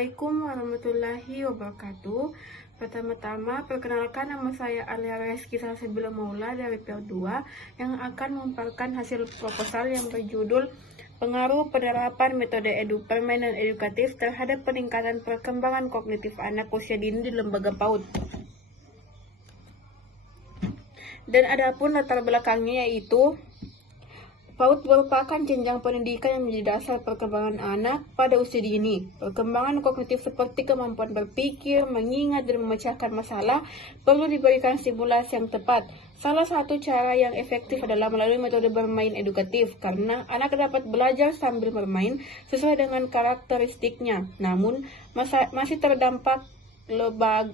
Assalamualaikum warahmatullahi wabarakatuh. Pertama-tama, perkenalkan, nama saya Alia Reski Salsabila Maula dari PL2 yang akan memaparkan hasil proposal yang berjudul Pengaruh Penerapan Metode Permainan Edukatif terhadap Peningkatan Perkembangan Kognitif Anak Usia Dini di Lembaga PAUD. Dan adapun latar belakangnya yaitu PAUD merupakan jenjang pendidikan yang menjadi dasar perkembangan anak pada usia dini. Perkembangan kognitif seperti kemampuan berpikir, mengingat, dan memecahkan masalah perlu diberikan stimulasi yang tepat. Salah satu cara yang efektif adalah melalui metode bermain edukatif, karena anak dapat belajar sambil bermain sesuai dengan karakteristiknya. Namun, masih terdampak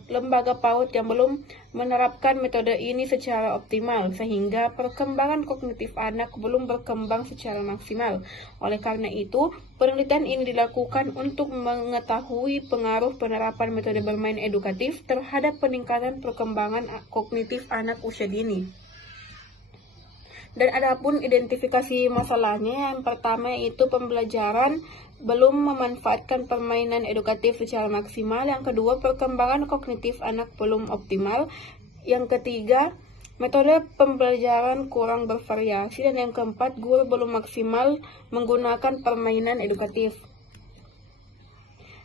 lembaga PAUD yang belum menerapkan metode ini secara optimal, sehingga perkembangan kognitif anak belum berkembang secara maksimal. Oleh karena itu, penelitian ini dilakukan untuk mengetahui pengaruh penerapan metode bermain edukatif terhadap peningkatan perkembangan kognitif anak usia dini. Dan adapun identifikasi masalahnya, yang pertama yaitu pembelajaran belum memanfaatkan permainan edukatif secara maksimal. Yang kedua, perkembangan kognitif anak belum optimal. Yang ketiga, metode pembelajaran kurang bervariasi. Dan yang keempat, guru belum maksimal menggunakan permainan edukatif.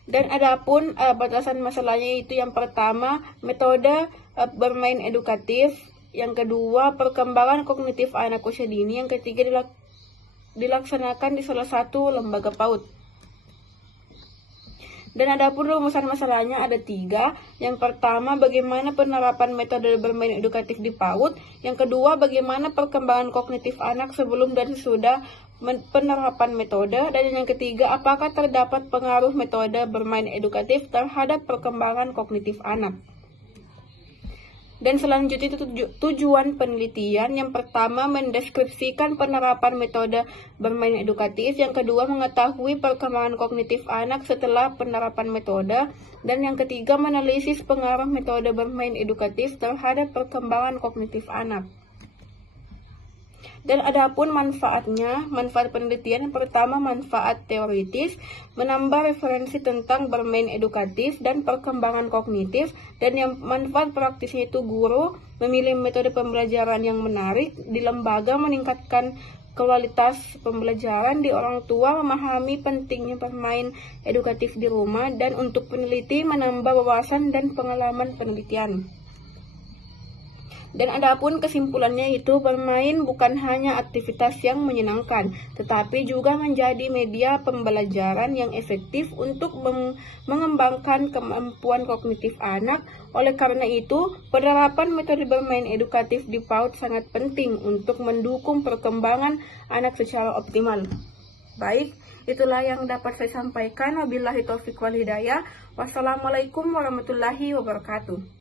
Dan adapun batasan masalahnya itu, yang pertama, metode bermain edukatif. Yang kedua, perkembangan kognitif anak usia dini. Yang ketiga, dilaksanakan di salah satu lembaga PAUD. Dan adapun rumusan masalahnya ada 3. Yang pertama, bagaimana penerapan metode bermain edukatif di PAUD. Yang kedua, bagaimana perkembangan kognitif anak sebelum dan sesudah penerapan metode. Dan yang ketiga, apakah terdapat pengaruh metode bermain edukatif terhadap perkembangan kognitif anak. Dan selanjutnya tujuan penelitian. Yang pertama, mendeskripsikan penerapan metode bermain edukatif. Yang kedua, mengetahui perkembangan kognitif anak setelah penerapan metode. Dan yang ketiga, menganalisis pengaruh metode bermain edukatif terhadap perkembangan kognitif anak. Dan adapun manfaatnya, manfaat penelitian yang pertama, manfaat teoritis, menambah referensi tentang bermain edukatif dan perkembangan kognitif. Dan yang manfaat praktisnya itu, guru memilih metode pembelajaran yang menarik di lembaga, meningkatkan kualitas pembelajaran di orang tua, memahami pentingnya bermain edukatif di rumah, dan untuk peneliti menambah wawasan dan pengalaman penelitian. Dan adapun kesimpulannya itu, bermain bukan hanya aktivitas yang menyenangkan, tetapi juga menjadi media pembelajaran yang efektif untuk mengembangkan kemampuan kognitif anak. Oleh karena itu, penerapan metode bermain edukatif di PAUD sangat penting untuk mendukung perkembangan anak secara optimal. Baik, itulah yang dapat saya sampaikan. Wabillahi taufiq wal hidayah. Wassalamualaikum warahmatullahi wabarakatuh.